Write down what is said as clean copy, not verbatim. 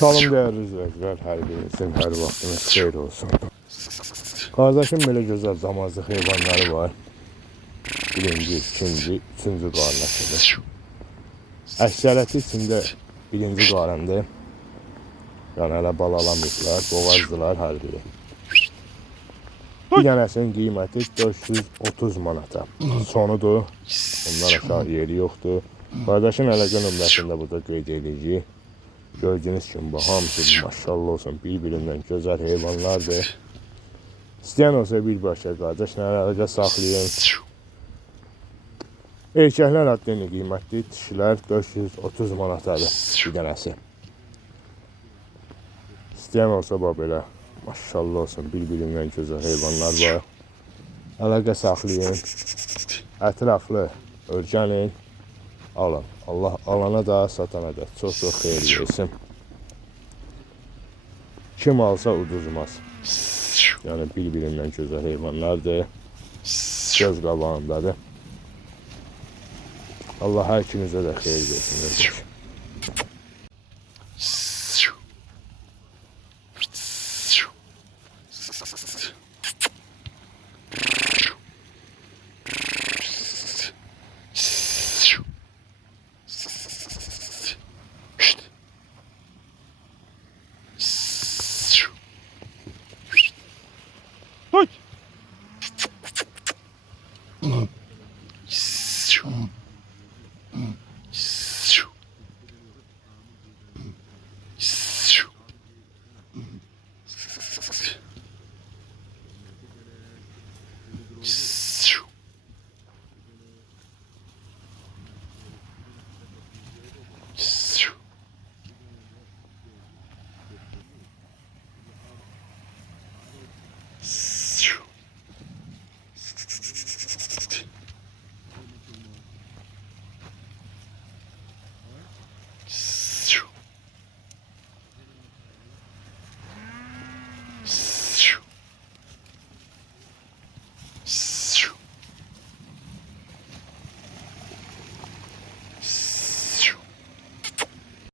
Salam değerli izleyiciler, her birinizin her vaxtınız xeyir olsun. Kardeşim belə gözəl damazlıq heyvanları var. Birinci, ikinci, üçüncü qarnasıdır. Əksəriyyəti içində birinci qarındır. Yəni hələ balalamayıblar, boğazdılar hər biri. Bir dənəsinin qiyməti 430 manata. Sonudur, ondan aşağı yeri yoxdur. Kardeşin əlaqə nömrəsində burada qeyd edirik. Gördüğünüz kimi bu hamısı maşallah olsun birbirinden güzel heyvanlardır. İsteyen olsa birbaşa kardeşle əlaqə saxlayın. Erkəklər haqqında qiymətli, dişilər 430 manatadır bir dənəsi. İsteyen olsa belə maşallah olsun birbirinden güzel heyvanlar var. Əlaqə saxlayın. Ətraflı öyrənin. Alın. Allah alana da satana da çok xeyir versin. Kim alsa uduzmaz. Yani birbirinden güzel heyvanlardır. Göz qabağındadır. Allah hər ikinizə də xeyir versin.